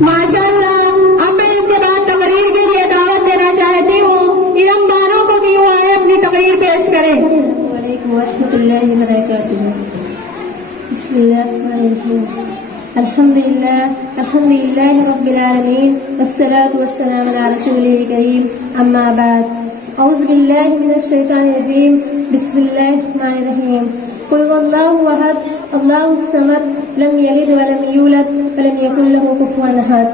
माशाअल्लाह। अब मैं इसके बाद तकरीर के लिए दावत देना चाहती हूँ इलम बानों को कि वो आए अपनी तकरीर पेश करें। वालेकुम वरहमतुल्लाहि वबरकातुहू। बिस्मिल्लाहिर्रहमानिर्रहीम। अल्हम्दुलिल्लाहि रब्बिल आलमीन वस्सलातु वस्सलामु अला रसूलिल करीम अम्मा बाद। औज़ु बिल्लाहि मिनश शैतानिर रजीम। बिस्मिल्लाहिर रहमानिर रहीम। कुल हुवल्लाहु अहद अल्लाहुस समद लम यलिद व लम यूलद व लम यकुल लहू कुफुवन अहद।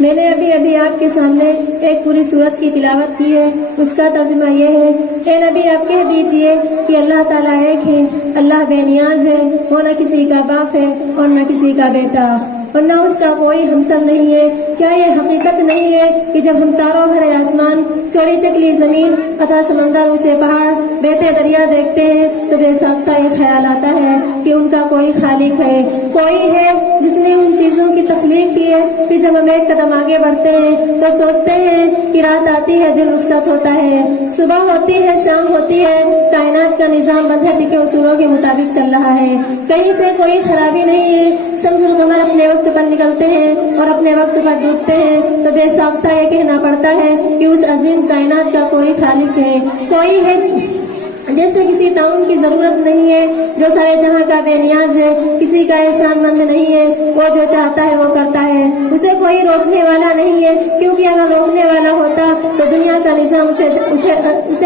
मैंने अभी आपके सामने एक पूरी सूरत की तिलावत की है। उसका तर्जुमा ये है, ए नबी आप कह दीजिए कि अल्लाह ताला एक है, अल्लाह बेनियाज है, वो न किसी का बाप है और न किसी का बेटा और न उसका कोई हमसर नहीं है। क्या ये हकीकत नहीं है कि जब हम तारों भरे आसमान, चौड़ी चकली जमीन अथा समंदर, ऊंचे पहाड़, बहते दरिया देखते हैं तो बेसाख्ता ये ख्याल आता है कि उनका कोई खालिक है, कोई है जिसने उन चीजों की तख्लीक की है। फिर जब हम एक कदम आगे बढ़ते हैं तो सोचते हैं कि रात आती है, दिन रुखसत होता है, सुबह होती है, शाम होती है, कायनात का निजाम बंधे टिके उसूलों के मुताबिक चल रहा है, कहीं से कोई खराबी नहीं है। शम्सुल कमर अपने वक्त पर निकलते हैं और अपने वक्त पर डूबते हैं तो बेसाख्ता ये कहना पड़ता है कि उस अजीम कायनात का कोई खालिक है, कोई है जैसे किसी ताउन की जरूरत नहीं है, जो सारे जहां का बेनियाज है, किसी का एहसानमंद नहीं है, वो जो चाहता है वो करता है, उसे कोई रोकने वाला नहीं है, क्योंकि अगर रोकने वाला होता तो दुनिया का निजाम उसे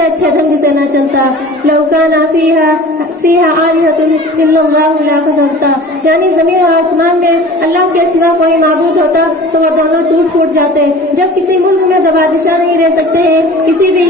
अच्छे ढंग से न चलता। लौकाना फीहा आलिहतुन इल्लल्लाहु ला फज़लता, यानी जमीन और आसमान में अल्लाह के सिवा कोई माबूद होता तो वो दोनों टूट फूट जाते। जब किसी मुल्क में दबादिशा नहीं रह सकते हैं, किसी भी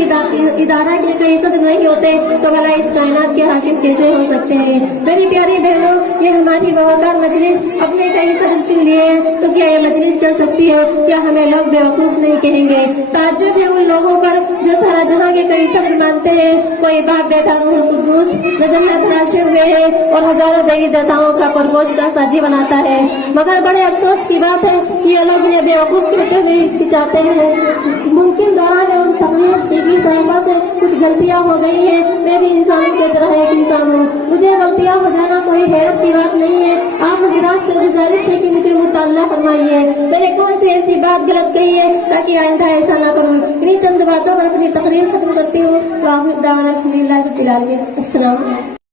इदारा के कई सदर नहीं होते तो भला इस कायनात के हाकिम कैसे हो सकते हैं। मेरी प्यारी बहनों, ये हमारी बवाकार मजलिस अपने कई सदर चुन लिए हैं तो क्या ये मजलिस चल सकती है? क्या हमें लोग बेवकूफ नहीं कहेंगे? ताज्जुब है उन लोगों पर जो सारा जहां के कई सदर मानते हैं, कोई बाप बेटा रूह कुद्दूस नजरिया तराशे हुए है और हजारों देवी देवताओं का परपोष का साजी बनाता है। मगर बड़े अफसोस की बात है कि ये लोग इन्हें बेवकूफ कहते हुए हिचकिचाते हैं। मुमकिन दौरान तकलीफ की सहायता से कुछ गलतियां हो गई है, मैं भी इंसानों की तरह एक इंसान हूँ, मुझे गलतियां हो जाना कोई हैरत की बात नहीं है। आप हज़रात से गुजारिश है कि मुझे मुताल्ला फरमाइए, मैंने कौन सी ऐसी बात गलत कही है ताकि आइंदा ऐसा ना करूँ। इन्हीं चंद बातों पर अपनी तकरीर खत्म करती हूँ। अस्सलाम वालेकुम।